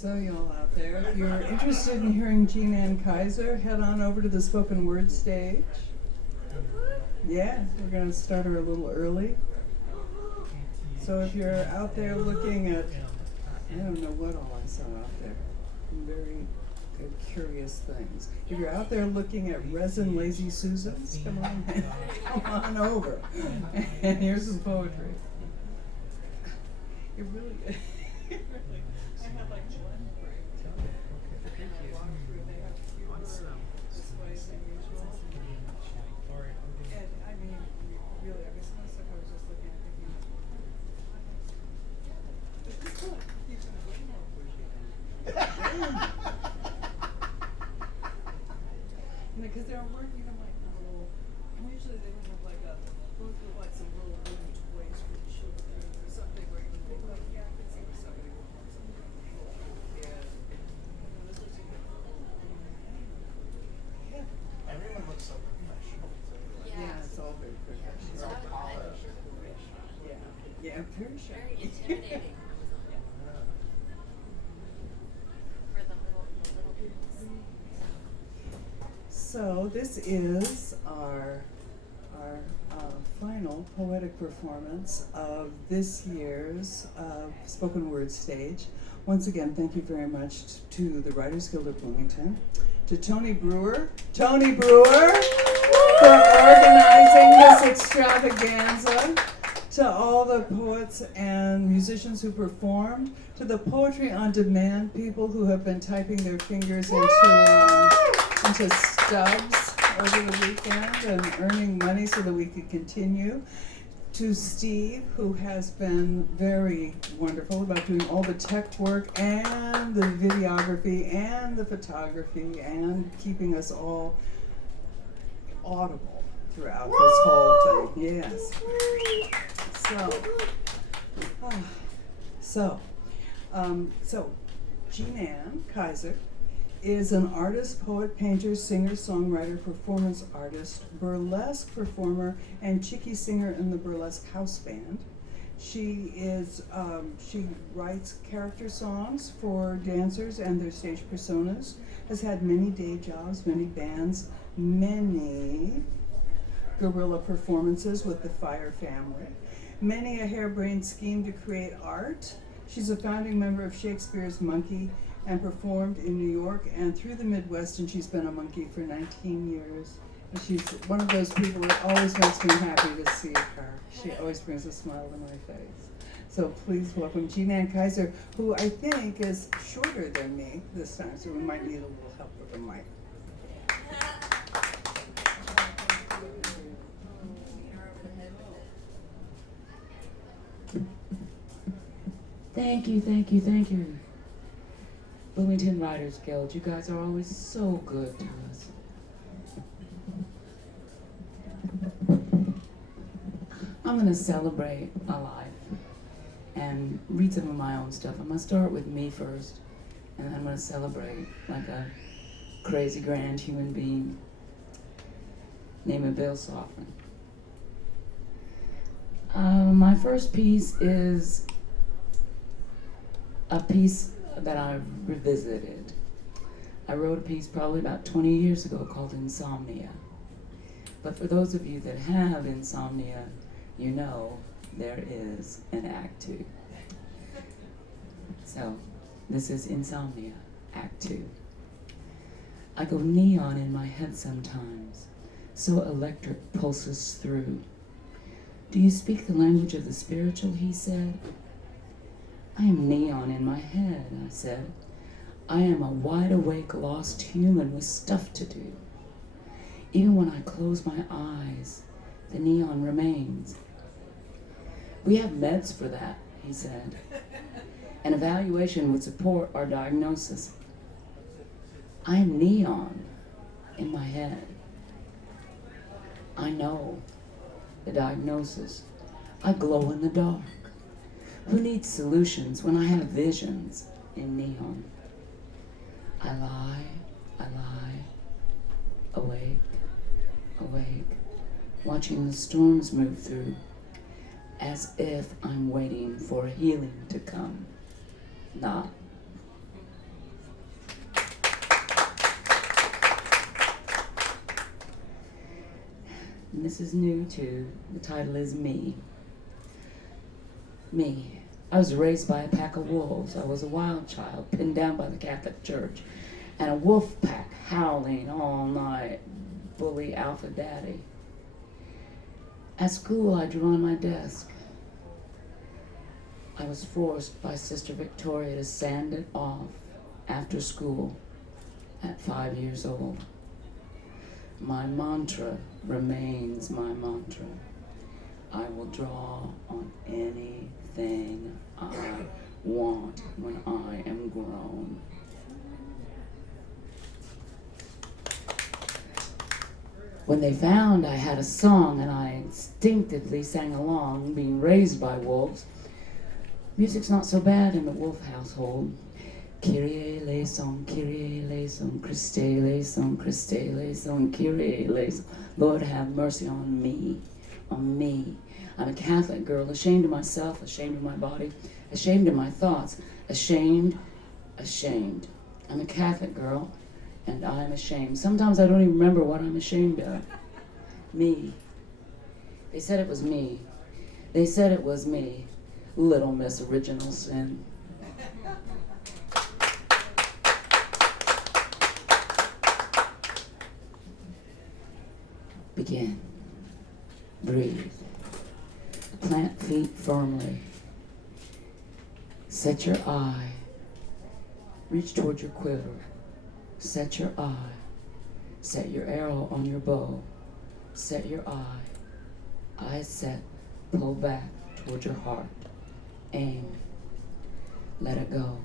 So y'all out there, if you're interested in hearing Jean Ann Kizer, head on over to the spoken word stage. Yeah, we're going to start her a little early. So if you're out there looking at, I don't know what all I saw out there, very good, curious things. If you're out there looking at resin lazy Susans, come on over. And here's some poetry. It really is. I have like one break. I walk through, they have fewer displays than usual. And I mean, really, I mean, some of the stuff I was just looking at thinking, this is cool. He's gonna way more appreciated. Because there weren't even like little, usually they would have like like some little wooden toys for the children or something where you think like, yeah, I could see where somebody would want something cool. Yeah. Yeah. Everyone looks so professional too. Yeah, it's all very professional. It's all polished. Yeah, very shy. Very intimidating. For the little people. So this is our final poetic performance of this year's spoken word stage. Once again, thank you very much to the Writers Guild of Bloomington, to Tony Brewer for organizing this extravaganza, to all the poets and musicians who performed, to the Poetry on Demand people who have been typing their fingers into stubs over the weekend and earning money so that we could continue, to Steve, who has been very wonderful about doing all the tech work and the videography and the photography and keeping us all audible throughout this whole thing. Yes. So Jean Ann Kizer is an artist, poet, painter, singer, songwriter, performance artist, burlesque performer, and chicky singer in the Burlesque House Band. She writes character songs for dancers and their stage personas, has had many day jobs, many bands, many guerrilla performances with the Fire family, many a harebrained scheme to create art. She's a founding member of Shakespeare's Monkey and performed in New York and through the Midwest, and she's been a monkey for 19 years. And she's one of those people that always makes me happy to see her. She always brings a smile to my face. So please welcome Jean Ann Kizer, who I think is shorter than me this time, so we might need a little help with the mic. Thank you, thank you, thank you. Bloomington Writers Guild, you guys are always so good to us. I'm gonna celebrate my life and read some of my own stuff. I'm gonna start with me first, and then I'm gonna celebrate like a crazy grand human being named Bill Softman. My first piece is a piece that I've revisited. I wrote a piece probably about 20 years ago called Insomnia. But for those of you that have insomnia, you know there is an Act 2. So, this is Insomnia, Act 2. I go neon in my head sometimes, so electric pulses through. Do you speak the language of the spiritual, he said. I am neon in my head, I said. I am a wide-awake, lost human with stuff to do. Even when I close my eyes, the neon remains. We have meds for that, he said. An evaluation would support our diagnosis. I am neon in my head. I know the diagnosis. I glow in the dark. Who needs solutions when I have visions in neon? I lie, awake, watching the storms move through, as if I'm waiting for healing to come. Not. and this is new too. The title is Me. Me. I was raised by a pack of wolves. I was a wild child, pinned down by the Catholic Church, and a wolf pack howling all night. Bully Alpha Daddy. At school, I drew on my desk. I was forced by Sister Victoria to sand it off after school at 5 years old. My mantra remains my mantra. I will draw on anything I want when I am grown. When they found I had a song and I instinctively sang along, being raised by wolves, music's not so bad in the wolf household. Kyrie eleison, Kyrie eleison, Christe eleison, Christe eleison, Kyrie eleison. Lord have mercy on me, on me. I'm a Catholic girl, ashamed of myself, ashamed of my body, ashamed of my thoughts, ashamed. I'm a Catholic girl, and I'm ashamed. Sometimes I don't even remember what I'm ashamed of. Me. They said it was me. They said it was me. Little Miss Original Sin. Begin. Breathe. Plant feet firmly. Set your eye. Reach toward your quiver. Set your eye. Set your arrow on your bow. Set your eye. Eyes set. Pull back toward your heart. Aim. Let it go.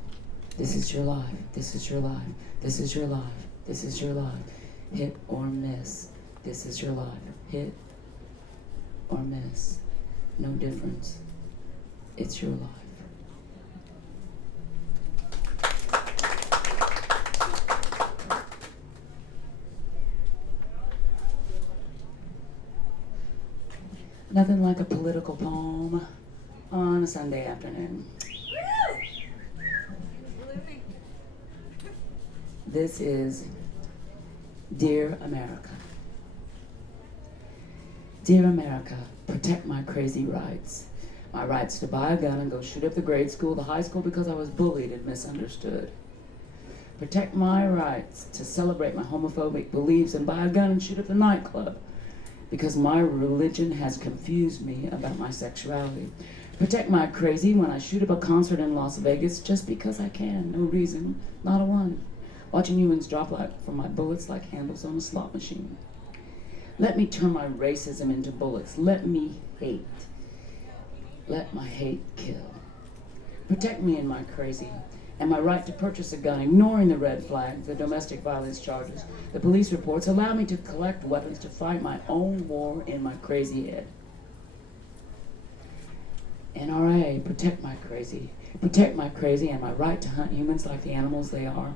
This is your life. This is your life. This is your life. This is your life. Hit or miss. This is your life. Hit or miss. No difference. It's your life. Nothing like a political poem on a Sunday afternoon. This is Dear America. Dear America, protect my crazy rights. My rights to buy a gun and go shoot up the grade school, the high school because I was bullied and misunderstood. Protect my rights to celebrate my homophobic beliefs and buy a gun and shoot up the nightclub because my religion has confused me about my sexuality. Protect my crazy when I shoot up a concert in Las Vegas just because I can, no reason, not a one. Watching humans drop from my bullets like handles on a slot machine. Let me turn my racism into bullets. Let me hate. Let my hate kill. Protect me in my crazy and my right to purchase a gun, ignoring the red flags, the domestic violence charges, the police reports. Allow me to collect weapons to fight my own war in my crazy head. NRA, protect my crazy. Protect my crazy and my right to hunt humans like the animals they are.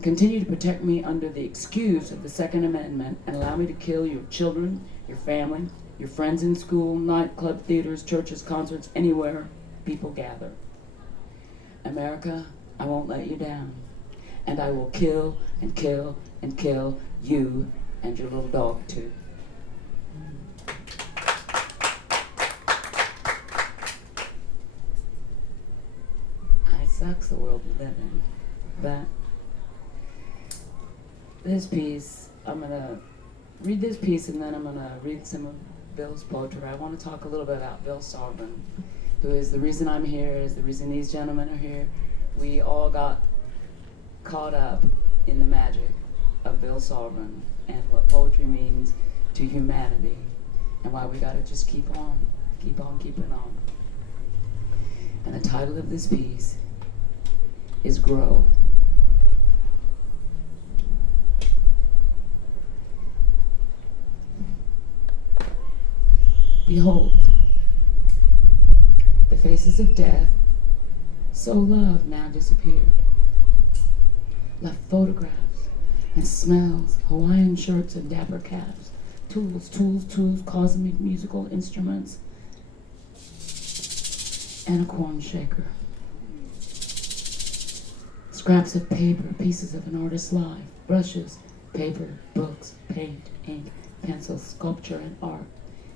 Continue to protect me under the excuse of the Second Amendment and allow me to kill your children, your family, your friends in school, nightclub, theaters, churches, concerts, anywhere people gather. America, I won't let you down. And I will kill and kill and kill you and your little dog too. It sucks the world we live in, but this piece, I'm going to read this piece and then I'm going to read some of Bill's poetry. I want to talk a little bit about Bill Sovereign, who is the reason I'm here, is the reason these gentlemen are here. We all got caught up in the magic of Bill Sovereign and what poetry means to humanity and why we got to just keep on keeping on. And the title of this piece is Grow. Behold, the faces of death, so loved, now disappeared. Left photographs and smells, Hawaiian shirts and dapper caps, tools, cosmic musical instruments, and a corn shaker. Scraps of paper, pieces of an artist's life, brushes, paper, books, paint, ink, pencil, sculpture, and art,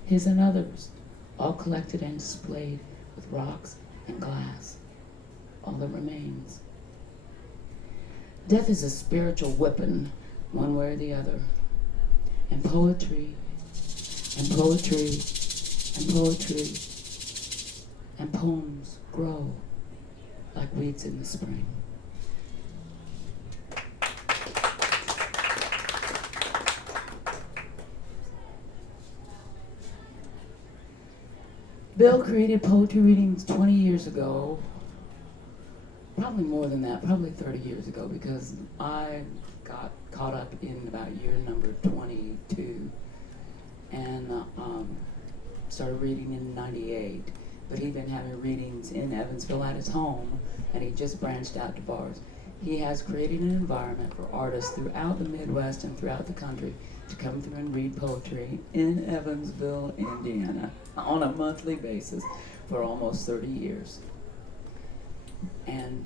his and others, all collected and displayed with rocks and glass, all that remains. Death is a spiritual weapon, one way or the other, and poetry, and poetry, and poetry, and poems grow like weeds in the spring. Bill created poetry readings 20 years ago, probably more than that, probably 30 years ago, because I got caught up in about year number 22 and started reading in 98. But he'd been having readings in Evansville at his home, and he just branched out to bars. He has created an environment for artists throughout the Midwest and throughout the country to come through and read poetry in Evansville, Indiana, on a monthly basis for almost 30 years. And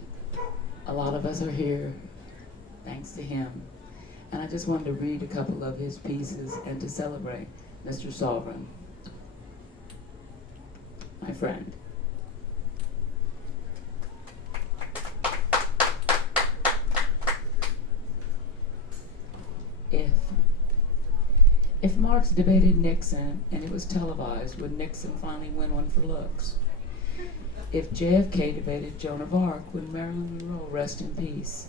a lot of us are here thanks to him. And I just wanted to read a couple of his pieces and to celebrate Mr. Sovereign, my friend. If Marx debated Nixon and it was televised, would Nixon finally win one for looks? If JFK debated Joan of Arc, would Marilyn Monroe rest in peace?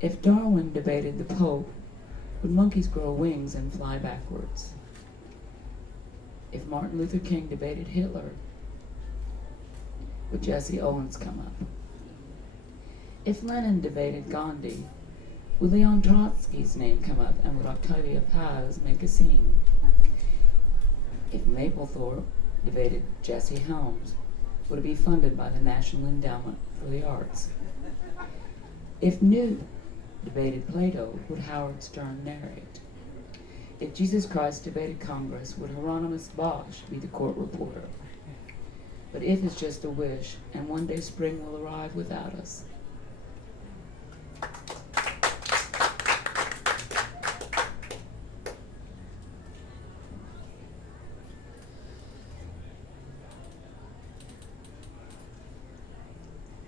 If Darwin debated the Pope, would monkeys grow wings and fly backwards? If Martin Luther King debated Hitler, would Jesse Owens come up? If Lenin debated Gandhi, would Leon Trotsky's name come up, and would Octavia Paz make a scene? If Mapplethorpe debated Jesse Helms, would it be funded by the National Endowment for the Arts? If Newt debated Plato, would Howard Stern narrate? If Jesus Christ debated Congress, would Hieronymus Bosch be the court reporter? But if it's just a wish, and one day spring will arrive without us.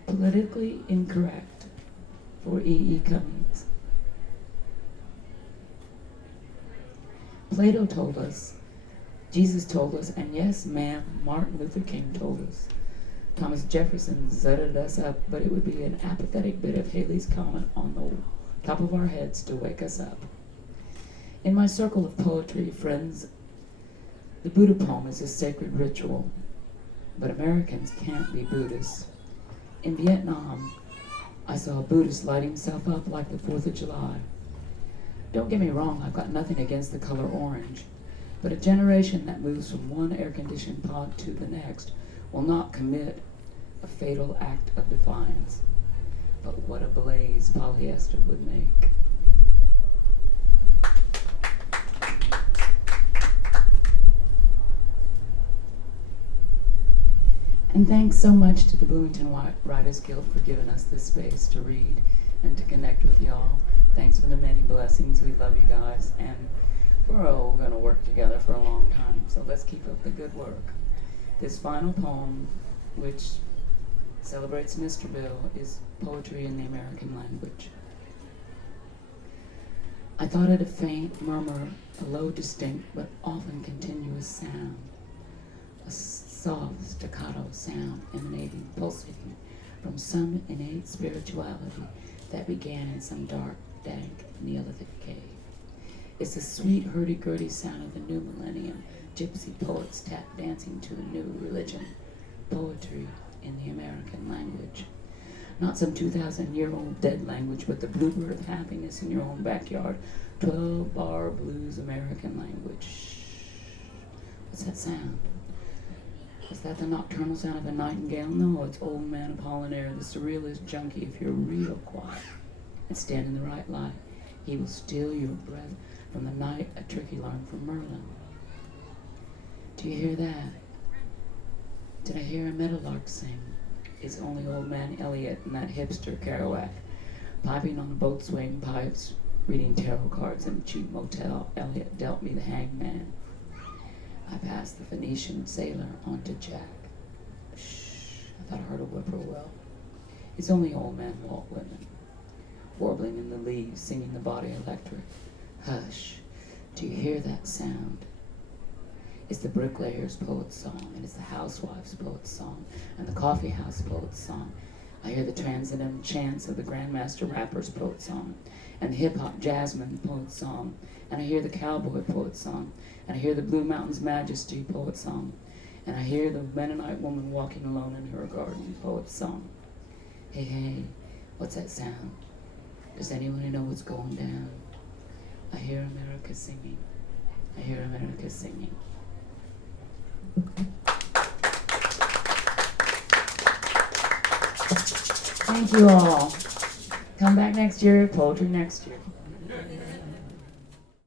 Politically incorrect for E.E. Cummings. Plato told us, Jesus told us, and yes, ma'am, Martin Luther King told us. Thomas Jefferson zutted us up, but it would be an apathetic bit of Halley's Comet on the top of our heads to wake us up. In my circle of poetry, friends, the Buddha poem is a sacred ritual, but Americans can't be Buddhists. In Vietnam, I saw a Buddhist light himself up like the 4th of July. Don't get me wrong, I've got nothing against the color orange, but a generation that moves from one air-conditioned pod to the next will not commit a fatal act of defiance. But what a blaze polyester would make. And thanks so much to the Bloomington Writers Guild for giving us this space to read and to connect with y'all. Thanks for the many blessings. We love you guys, and we're all going to work together for a long time, so let's keep up the good work. This final poem, which celebrates Mr. Bill, is poetry in the American language. I thought it a faint murmur, a low, distinct, but often continuous sound. A soft staccato sound emanating, pulsating from some innate spirituality that began in some dark, dank Neolithic cave. It's the sweet hurdy-gurdy sound of the new millennium, gypsy poets tap dancing to a new religion, poetry in the American language. Not some 2,000-year-old dead language, but the bluebird of happiness in your own backyard, 12-bar blues American language. What's that sound? Is that the nocturnal sound of a nightingale? No, it's old man Apollinaire, the surrealist junkie. If you're real quiet and stand in the right light, he will steal your breath from the night, a trick he learned from Merlin. Do you hear that? Did I hear a meadowlark sing? It's only old man Elliot and that hipster Kerouac, piping on the boat swing pipes, reading tarot cards in a cheap motel. Elliot dealt me the hangman. I passed the Phoenician sailor on to Jack. Shh, I thought I heard a whippoorwill. It's only old men walk women, warbling in the leaves, singing the body electric. Hush, do you hear that sound? It's the bricklayer's poet's song, and it's the housewife's poet's song, and the coffee house poet's song. I hear the transcendental chants of the grandmaster rapper's poet's song, and the hip-hop jazzman poet's song, and I hear the cowboy poet's song, and I hear the Blue Mountains Majesty poet's song, and I hear the Mennonite woman walking alone in her garden poet's song. Hey, hey, what's that sound? Does anyone know what's going down? I hear America singing. I hear America singing. Thank you all. Come back next year, poetry next year.